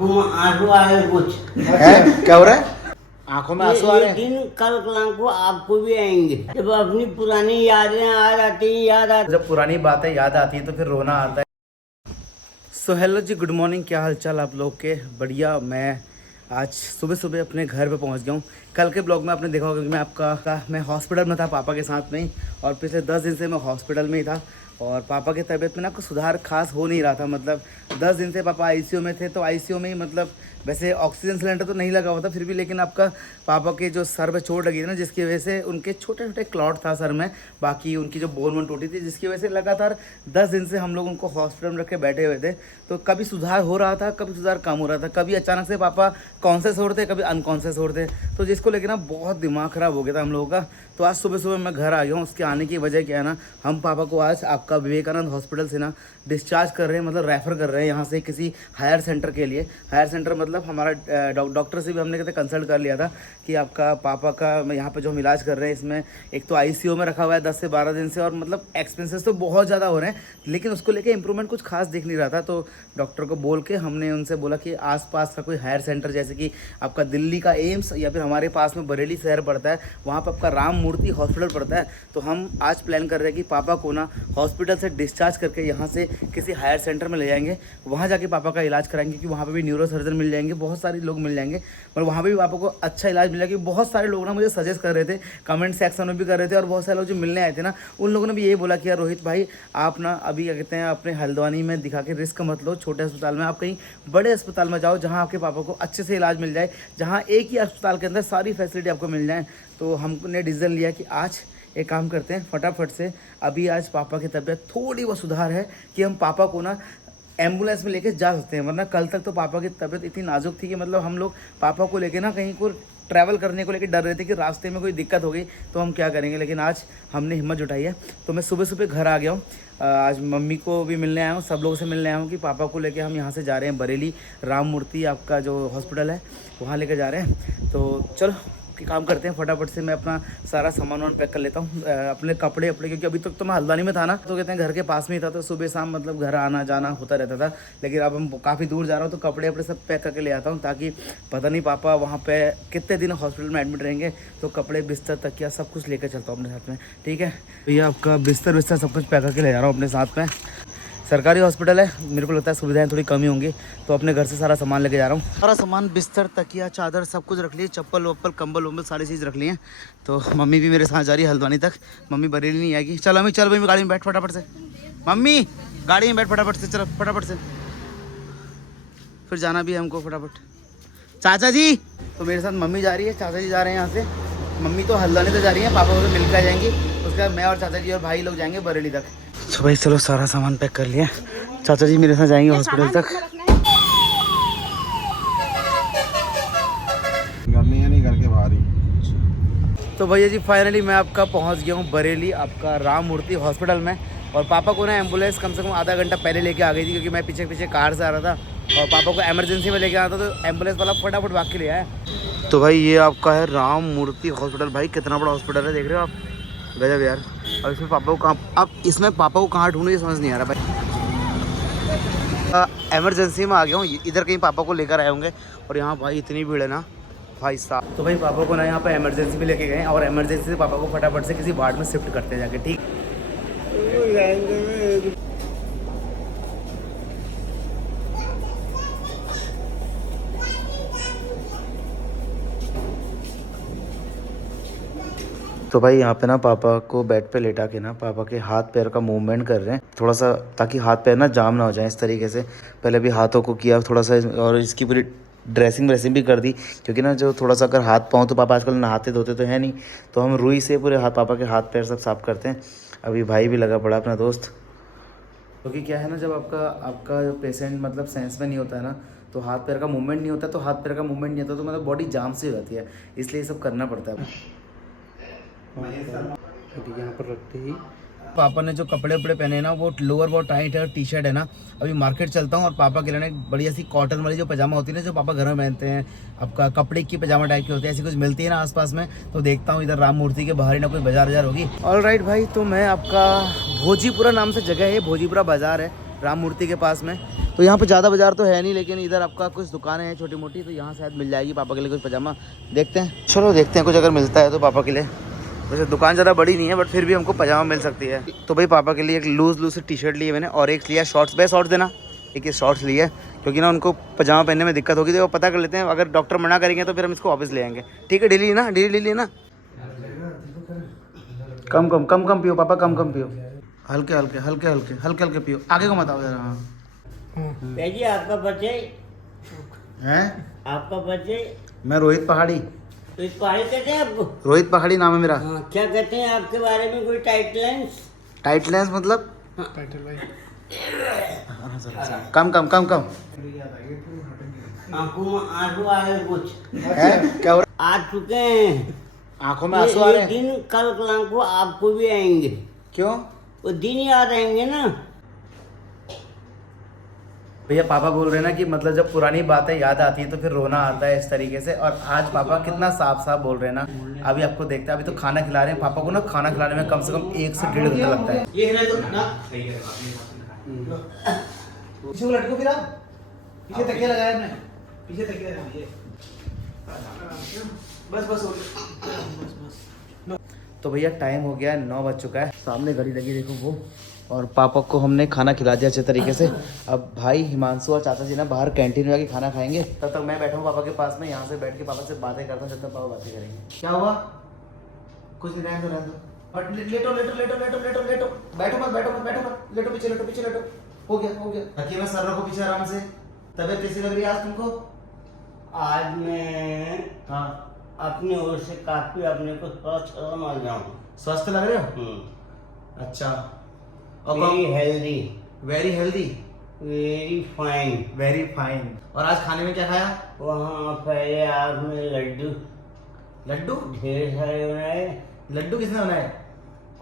आंसू आ रहे कुछ है क्या हो रहा है? आंखों में आंसू आ रहे ये हैं। दिन कल कलाम को आपको भी आएंगे जब अपनी पुरानी यादें आ जाती हैं याद आती। जब पुरानी बातें याद आती है तो फिर रोना आता है। सो हेलो जी, गुड मॉर्निंग। क्या हालचाल आप लोग के? बढ़िया। मैं आज सुबह सुबह अपने घर पे पहुंच गया हूँ। कल के ब्लॉग में आपने देखा होगा कि मैं हॉस्पिटल में था पापा के साथ में ही, और पिछले 10 दिन से मैं हॉस्पिटल में ही था। और पापा की तबीयत में ना कुछ सुधार खास हो नहीं रहा था। मतलब 10 दिन से पापा आईसीयू में थे, तो आईसीयू में ही मतलब वैसे ऑक्सीजन सिलेंडर तो नहीं लगा हुआ था फिर भी, लेकिन आपका पापा के जो सर पे चोट लगी थी ना, जिसकी वजह से उनके छोटे छोटे क्लॉट था सर में, बाकी उनकी जो बोन वोन टूटी थी, जिसकी वजह से लगातार 10 दिन से हम लोग उनको हॉस्पिटल में रख के बैठे हुए थे। तो कभी सुधार हो रहा था, कभी सुधार कम हो रहा था, कभी अचानक से पापा कॉन्शियस हो रहे थे, कभी अनकॉन्शियस हो रहे थे। तो जिसको लेकर ना बहुत दिमाग ख़राब हो गया था हम लोगों का। तो आज सुबह सुबह मैं घर आ गया हूँ। उसके आने की वजह क्या है ना, हम पापा को आज आपका विवेकानंद हॉस्पिटल से ना डिस्चार्ज कर रहे हैं, मतलब रेफ़र कर रहे हैं यहाँ से किसी हायर सेंटर के लिए। हायर सेंटर मतलब हमारा डॉक्टर से भी हमने कहते कंसल्ट कर लिया था कि आपका पापा का यहाँ पे जो हम इलाज कर रहे हैं, इसमें एक तो आईसीयू में रखा हुआ है 10 से 12 दिन से, और मतलब एक्सपेंसेस तो बहुत ज़्यादा हो रहे हैं, लेकिन उसको लेके इंप्रूवमेंट कुछ खास दिख नहीं रहा था। तो डॉक्टर को बोल के हमने उनसे बोला कि आसपास का कोई हायर सेंटर, जैसे कि आपका दिल्ली का एम्स या फिर हमारे पास में बरेली शहर पड़ता है, वहाँ पर आपका राम मूर्ति हॉस्पिटल पड़ता है। तो हम आज प्लान कर रहे हैं कि पापा को ना हॉस्पिटल से डिस्चार्ज करके यहाँ से किसी हायर सेंटर में ले जाएंगे, वहाँ जाके पापा का इलाज कराएंगे, क्योंकि वहाँ पे भी न्यूरो सर्जन मिल जाएंगे, बहुत सारे लोग मिल जाएंगे, और वहाँ पे भी पापा को अच्छा इलाज मिलेगा। क्योंकि बहुत सारे लोग ना मुझे सजेस्ट कर रहे थे, कमेंट सेक्शन में भी कर रहे थे, और बहुत सारे लोग जो मिलने आए थे ना, उन लोगों ने भी यही बोला कि यार रोहित भाई, आप ना अभी क्या कहते हैं अपने हल्द्वानी में दिखा के रिस्क मत लो छोटे अस्पताल में, आप कहीं बड़े अस्पताल में जाओ जहाँ आपके पापा को अच्छे से इलाज मिल जाए, जहाँ एक ही अस्पताल के अंदर सारी फैसिलिटी आपको मिल जाए। तो हमने डिसीजन लिया कि आज एक काम करते हैं, फटाफट से अभी आज पापा की तबीयत थोड़ी बहुत सुधार है कि हम पापा को ना एम्बुलेंस में लेके जा सकते हैं, वरना कल तक तो पापा की तबीयत इतनी नाजुक थी कि मतलब हम लोग पापा को लेके ना कहीं को ट्रैवल करने को लेके डर रहे थे कि रास्ते में कोई दिक्कत हो गई तो हम क्या करेंगे। लेकिन आज हमने हिम्मत जुटाई है, तो मैं सुबह सुबह घर आ गया हूँ। आज मम्मी को भी मिलने आया हूँ, सब लोगों से मिलने आया हूँ कि पापा को लेके हम यहाँ से जा रहे हैं बरेली राम मूर्ति आपका जो हॉस्पिटल है वहाँ लेकर जा रहे हैं। तो चलो कि काम करते हैं, फटाफट से मैं अपना सारा सामान वामान पैक कर लेता हूँ, अपने कपड़े अपने, क्योंकि अभी तक तो मैं हल्द्वानी में था ना, तो कहते हैं घर के पास में ही था, तो सुबह शाम मतलब घर आना जाना होता रहता था। लेकिन अब हम काफ़ी दूर जा रहा हूँ, तो कपड़े अपने सब पैक करके ले आता हूँ, ताकि पता नहीं पापा वहाँ पे कितने दिन हॉस्पिटल में एडमिट रहेंगे। तो कपड़े बिस्तर तकिया सब कुछ लेकर चलता हूँ अपने साथ में, ठीक है भैया। आपका बिस्तर सब कुछ पैक करके ले जा रहा हूँ अपने साथ में। सरकारी हॉस्पिटल है, मेरे को लगता है सुविधाएं थोड़ी कमी होंगी, तो अपने घर से सारा सामान लेके जा रहा हूँ। सारा सामान बिस्तर तकिया चादर सब कुछ रख लिए, चप्पल वप्पल कंबल वम्बल सारी चीज़ रख लिए। तो मम्मी भी मेरे साथ जा रही है हल्द्वानी तक, मम्मी बरेली नहीं आएगी। चल मम्मी, चल भाई गाड़ी में बैठ फटाफट से, मम्मी गाड़ी में बैठ फटाफट से, चलो फटाफट से, फिर जाना भी है हमको फटाफट। चाचा जी, तो मेरे साथ मम्मी जा रही है, चाचा जी जा रहे हैं यहाँ से। मम्मी तो हल्द्वानी तक जा रही है, पापा को मिल कर जाएंगी, उसके बाद मैं और चाचा जी और भाई लोग जाएंगे बरेली तक। तो भाई चलो सारा सामान पैक कर लिया, चाचा जी मेरे साथ जाएंगे हॉस्पिटल तक। नहीं घर के बाहर ही। तो भैया जी फाइनली मैं आपका पहुंच गया हूं बरेली आपका राम मूर्ति हॉस्पिटल में। और पापा को ना एम्बुलेंस कम से कम आधा घंटा पहले लेके आ गई थी, क्योंकि मैं पीछे पीछे कार से आ रहा था और पापा को इमरजेंसी में लेके आया था, तो एम्बुलेंस वाला फटाफट भाग के ले आया। तो भाई ये आपका है राम मूर्ति हॉस्पिटल। भाई कितना बड़ा हॉस्पिटल है, देख रहे हो आप, गजब यार। और इसमें पापा को कहाँ, अब इसमें पापा को कहाँ ढूंढूं ये समझ नहीं आ रहा भाई। एमरजेंसी में आ गया हूँ, इधर कहीं पापा को लेकर आए होंगे, और यहाँ भाई इतनी भीड़ है ना भाई साहब। तो भाई पापा को ना यहाँ पर एमरजेंसी में लेके गए, और एमरजेंसी से पापा को फटाफट से किसी वार्ड में शिफ्ट करते हैं जाके, ठीक। तो भाई यहाँ पे ना पापा को बेड पे लेटा के ना पापा के हाथ पैर का मूवमेंट कर रहे हैं थोड़ा सा, ताकि हाथ पैर ना जाम ना हो जाए इस तरीके से। पहले भी हाथों को किया थोड़ा सा, और इसकी पूरी ड्रेसिंग व्रेसिंग भी कर दी, क्योंकि ना जो थोड़ा सा अगर हाथ पाँव, तो पापा आजकल नहाते धोते तो है नहीं, तो हम रुई से पूरे हाथ पापा के हाथ पैर सब साफ करते हैं। अभी भाई भी लगा पड़ा अपना दोस्त, क्योंकि क्या है ना, जब आपका जो पेशेंट मतलब सेंस में नहीं होता है ना, तो हाथ पैर का मूवमेंट नहीं होता, तो हाथ पैर का मूवमेंट नहीं होता तो मतलब बॉडी जाम से हो जाती है, इसलिए ये सब करना पड़ता है। अभी यहाँ पर रखते ही पापा ने जो कपड़े वपड़े पहने हैं ना, वो लोअर बहुत टाइट है और टी शर्ट है ना। अभी मार्केट चलता हूँ और पापा के लिए एक बढ़िया सी कॉटन वाली जो पजामा होती है ना, जो पापा घर में पहनते हैं, आपका कपड़े की पजामा टाइप की होती है, ऐसी कुछ मिलती है ना आसपास में, तो देखता हूँ इधर राम मूर्ति के बाहर ही ना कोई बाजार होगी। ऑल राइट भाई, तो मैं आपका भोजीपुरा नाम से जगह है, भोजीपुरा बाजार है राम मूर्ति के पास में, तो यहाँ पे ज़्यादा बाजार तो है नहीं, लेकिन इधर आपका कुछ दुकानें हैं छोटी मोटी, तो यहाँ शायद मिल जाएगी पापा के लिए कुछ पजामा। देखते हैं, चलो देखते हैं कुछ अगर मिलता है तो पापा के लिए। वैसे दुकान ज़्यादा बड़ी नहीं है, बट फिर भी हमको पजामा मिल सकती है। तो भाई पापा के लिए एक लूज टी शर्ट ली है मैंने, और एक लिया शॉर्ट्स। भाई शॉर्ट्स देना, एक ये शॉर्ट्स लिया है, क्योंकि ना उनको पजामा पहनने में दिक्कत होगी, तो वो पता कर लेते हैं, अगर डॉक्टर मना करेंगे तो फिर हम इसको वापस ले आएंगे। ठीक है, डेली ना, डेली लेना। कम कम कम कम पियो पापा, कम कम पियो, हल्के हल्के हल्के हल्के हल्के हल्के पियो, आगे को मत आओ यार। हाँ जी, आपका परिचय हैं? आपका परिचय? मैं रोहित पहाड़ी। तो इस पहाड़ी कहते हैं आपको? रोहित पहाड़ी नाम है मेरा। हाँ, क्या कहते हैं आपके बारे में कोई टाइटलेंस? टाइटलेंस मतलब? कम कम कम कम। आंखों में आंसू आ गए कुछ है क्या हो रहा आ चुके हैं। आंखों में आंसू आ रहे ये हैं? दिन कल कलाम को आपको भी आएंगे। क्यों? वो दिन याद आएंगे ना। भैया पापा बोल रहे हैं ना कि मतलब जब पुरानी बातें याद आती हैं तो फिर रोना आता है इस तरीके से। और आज पापा कितना साफ साफ बोल रहे हैं ना। अभी आपको देखते हैं, अभी तो खाना खिला रहे हैं पापा को ना। खाना खिलाने में कम से कम 1 से 1.5 घंटा लगता है। ये है ना, पीछे को लटको, फिर आप पीछे तकिया लगाया हमने, पीछे तकिया लगाइए, बस बस हो गया। तो भैया टाइम हो गया है, 9 बज चुका है, सामने घड़ी लगी देखो वो। और पापा को हमने खाना खिला दिया अच्छे तरीके से। अब भाई हिमांशु और चाचा जी ना बाहर कैंटीन में जाके खाना खाएंगे, तब तक मैं बैठा हूँ पापा के पास में। यहाँ से बैठ के पापा से बातें करता हूँ, जब तक पापा बातें करेंगे। क्या हुआ? कुछ नहीं, रहने दो रहने दो। बट लेटो लेटो लेटो लेटो लेटो लेटो, बैठो मत बैठो मत बैठो मत, लेटो पीछे लेटो पीछे लेटो। हो गया हो गया, रखिए मैं सर रखो पीछे आराम से। तबीयत कैसी लग रही है आज तुमको? आज मैं हाँ, अपनी ओर से काफी अपने को स्वस्थ समझ रहा हूँ। स्वस्थ लग रहे हो? अच्छा, very healthy, very healthy, very fine, very fine. और आज खाने में क्या खाया? वहाँ पहले आपने लड्डू लड्डू? ढेर सारे बनाए। लड्डू किसने बनाए?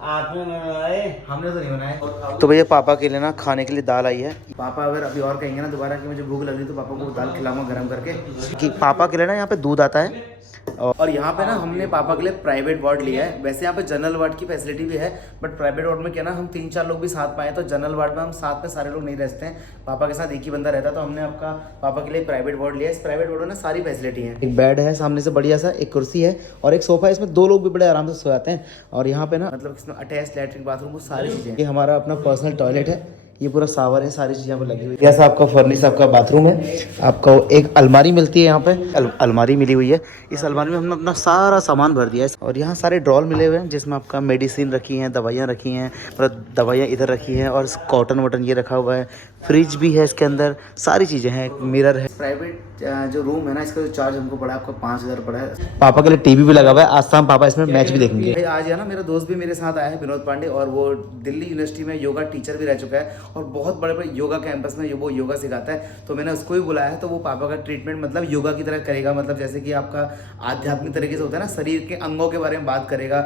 आपने बनवाए? हमने तो नहीं बनाए। तो भैया पापा के लिए ना खाने के लिए दाल आई है। पापा अगर अभी और कहेंगे ना दोबारा कि मुझे भूख लग रही तो पापा को दाल खिलाऊंगा गर्म करके। कि पापा के लिए ना यहाँ पे दूध आता है। और यहाँ पे ना हमने पापा के लिए प्राइवेट वार्ड लिया है। वैसे यहाँ पे जनरल वार्ड की फैसिलिटी भी है, बट प्राइवेट वार्ड में क्या ना हम 3-4 लोग भी साथ में आए, तो जनरल वार्ड में हम साथ में सारे लोग नहीं रहते हैं। पापा के साथ एक ही बंदा रहता है, तो हमने आपका पापा के लिए प्राइवेट वार्ड लिया है। इस प्राइवेट वार्ड में ना सारी फैसिलिटी है। एक बेड है सामने से बढ़िया सा, एक कुर्सी है और एक सोफा है। इसमें 2 लोग भी बड़े आराम से सो जाते हैं। और यहाँ पे ना मतलब इसमें अटैच लैट्रिन बाथरूम, वो सारी चीज़ें। ये हमारा अपना पर्सनल टॉयलेट है, ये पूरा सावर है, सारी चीज़ें यहाँ पर लगी हुई है। ऐसा आपका फर्निश आपका बाथरूम है। आपको एक अलमारी मिलती है यहाँ पे, अलमारी मिली हुई है। इस अलमारी में हमने अपना सारा सामान भर दिया है। और यहाँ सारे ड्रॉल मिले हुए हैं, जिसमें आपका मेडिसिन रखी हैं, दवाइयाँ रखी हैं, मतलब दवाइयाँ इधर रखी हैं, और कॉटन वॉटन ये रखा हुआ है। फ्रिज भी है इसके अंदर, सारी चीज़ें हैं, मिरर है। प्राइवेट जो रूम है ना, इसका जो चार्ज हमको पड़ा है आपको 5000 पड़ा है। पापा के लिए टीवी भी लगा हुआ है, आज शाम पापा इसमें मैच भी देखेंगे। आज है ना मेरा दोस्त भी मेरे साथ आया है, विनोद पांडे, और वो दिल्ली यूनिवर्सिटी में योगा टीचर भी रह चुका है और बहुत बड़े बड़े योगा कैंपस में वो योगा सिखाता है। तो मैंने उसको ही बुलाया है। तो वो पापा का ट्रीटमेंट मतलब योगा की तरह करेगा, मतलब जैसे कि आपका आध्यात्मिक तरीके से होता है ना, शरीर के अंगों के बारे में बात करेगा।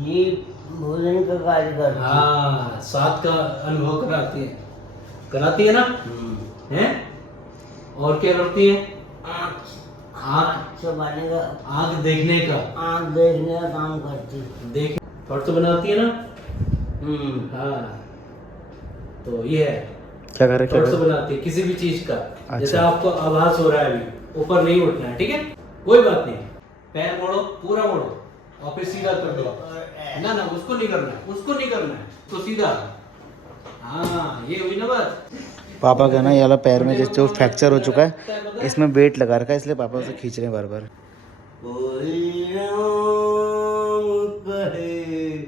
ये भोजन का कार्य करती है। हाँ, स्वाद का अनुभव कराती है ना। हैं? और क्या करती है? आँख चबाने का, आँख देखने का, आँख देखने का काम करती है। देख थोड़ा तो बनाती है ना। हाँ, तो ये है, क्या कर रहे थोड़ा तो बनाती है किसी भी चीज का। जैसे आपको आभास हो रहा है अभी, ऊपर नहीं उठना है, ठीक है, कोई बात नहीं। पैर मोड़ो, पूरा मोड़ो और फिर सीधा कर दो। ना ना, उसको नहीं करना है, उसको नहीं करना है, तो सीधा। हाँ, ये हुई ना बात। पापा का ना ये वाला पैर में जो फ्रैक्चर हो चुका है, इसमें वेट लगा रखा है, इसलिए पापा उसे खींच रहे हैं बार बार। कोई राम कहे,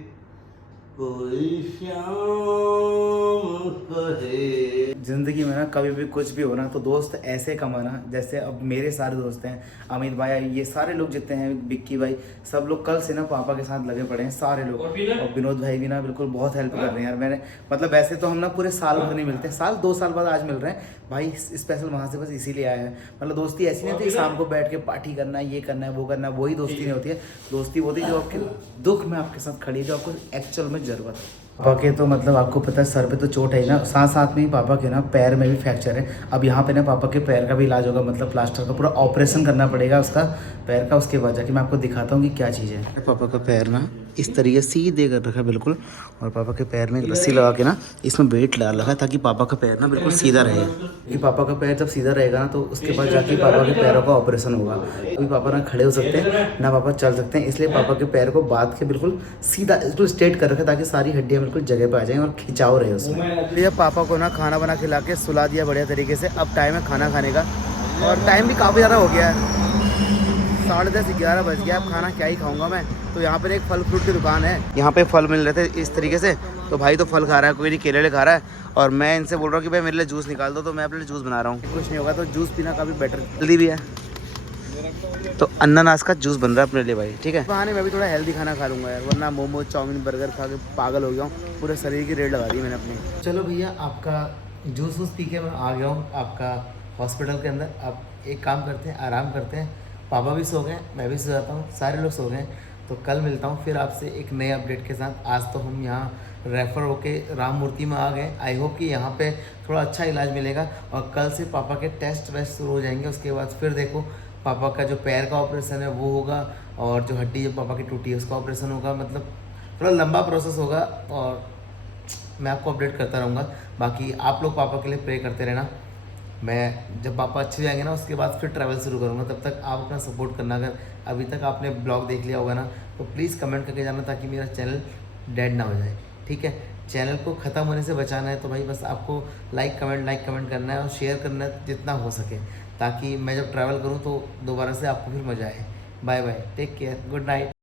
कोई श्याम कहे। ज़िंदगी में ना कभी भी कुछ भी हो ना, तो दोस्त ऐसे कमाना, जैसे अब मेरे सारे दोस्त हैं, अमित भाई, ये सारे लोग जितने हैं, बिक्की भाई, सब लोग कल से ना पापा के साथ लगे पड़े हैं सारे लोग। और विनोद भाई भी ना बिल्कुल बहुत हेल्प कर रहे हैं यार। मैंने मतलब वैसे तो हम ना पूरे साल भर नहीं मिलते, 2 साल बाद आज मिल रहे हैं भाई। स्पेशल वहाँ से बस इसीलिए आया है। मतलब दोस्ती ऐसी नहीं होती शाम को बैठ के पार्टी करना है, ये करना है, वो करना है, वही दोस्ती नहीं होती है। दोस्ती होती है जो आपके दुख में आपके साथ खड़ी है, जो आपको एक्चुअल में ज़रूरत है। पापा के तो मतलब आपको पता है सर पे तो चोट है ही ना, साथ साथ में ही पापा के ना पैर में भी फ्रैक्चर है। अब यहाँ पे ना पापा के पैर का भी इलाज होगा, मतलब प्लास्टर का पूरा ऑपरेशन करना पड़ेगा उसका पैर का। उसके बाद जाके मैं आपको दिखाता हूँ कि क्या चीज़ है। पापा का पैर ना इस तरीके सीधे कर रखा है बिल्कुल। और पापा के पैर में एक रस्सी लगा के ना इसमें वेट डाल रखा है ताकि पापा का पैर ना बिल्कुल सीधा रहे। क्योंकि पापा का पैर जब सीधा रहेगा ना तो उसके बाद जाके पापा के पैरों का ऑपरेशन होगा। अभी पापा ना खड़े हो सकते हैं ना पापा चल सकते हैं, इसलिए पापा के पैर को बांध के बिल्कुल सीधा बिल्कुल स्ट्रेट कर रखा है ताकि सारी हड्डियाँ बिल्कुल जगह पे आ जाएं और खिंचाव रहे उसमें। ये पापा को ना खाना बना खिला के सुला दिया बढ़िया तरीके से। अब टाइम है खाना खाने का और टाइम भी काफ़ी ज़्यादा हो गया है, 10:30-11 बज गया। अब खाना क्या ही खाऊंगा मैं। तो यहाँ पर एक फल फ्रूट की दुकान है, यहाँ पे फल मिल रहे थे इस तरीके से। तो भाई तो फल खा रहा है, कोई नहीं केले खा रहा है और मैं इनसे बोल रहा हूँ कि भाई मेरे लिए जूस निकाल दो, तो मैं अपने लिए जूस बना रहा हूँ। कुछ नहीं होगा तो जूस पीना काफ़ी बेटर, जल्दी भी है। तो अनानास का जूस बन रहा है अपने लिए भाई, ठीक है। बहाने मैं भी थोड़ा हेल्दी खाना खा लूँगा यार, वरना मोमोज चाउमीन बर्गर खा के पागल हो गया हूँ। पूरे शरीर की रेट लगा दी मैंने अपनी। चलो भैया, आपका जूस वूस पी के मैं आ गया हूँ आपका हॉस्पिटल के अंदर। आप एक काम करते हैं, आराम करते हैं। पापा भी सो गए, मैं भी सो जाता हूँ, सारे लोग सो गए। तो कल मिलता हूँ फिर आपसे एक नए अपडेट के साथ। आज तो हम यहाँ रेफ़र होके राम मूर्ति में आ गए। आई होप कि यहाँ पे थोड़ा अच्छा इलाज मिलेगा और कल से पापा के टेस्ट वेस्ट शुरू हो जाएंगे। उसके बाद फिर देखो पापा का जो पैर का ऑपरेशन है वो होगा और जो हड्डी जो पापा की टूटी है उसका ऑपरेशन होगा। मतलब थोड़ा लंबा प्रोसेस होगा और मैं आपको अपडेट करता रहूँगा। बाकी आप लोग पापा के लिए प्रे करते रहना। मैं जब पापा अच्छे हो जाएंगे ना उसके बाद फिर ट्रैवल शुरू करूँगा। तब तक आप अपना सपोर्ट करना। अगर अभी तक आपने ब्लॉग देख लिया होगा ना तो प्लीज़ कमेंट करके जाना ताकि मेरा चैनल डेड ना हो जाए, ठीक है। चैनल को ख़त्म होने से बचाना है तो भाई बस आपको लाइक कमेंट करना है और शेयर करना है जितना हो सके, ताकि मैं जब ट्रैवल करूँ तो दोबारा से आपको फिर मज़ा आए। Bye bye, take care, good night.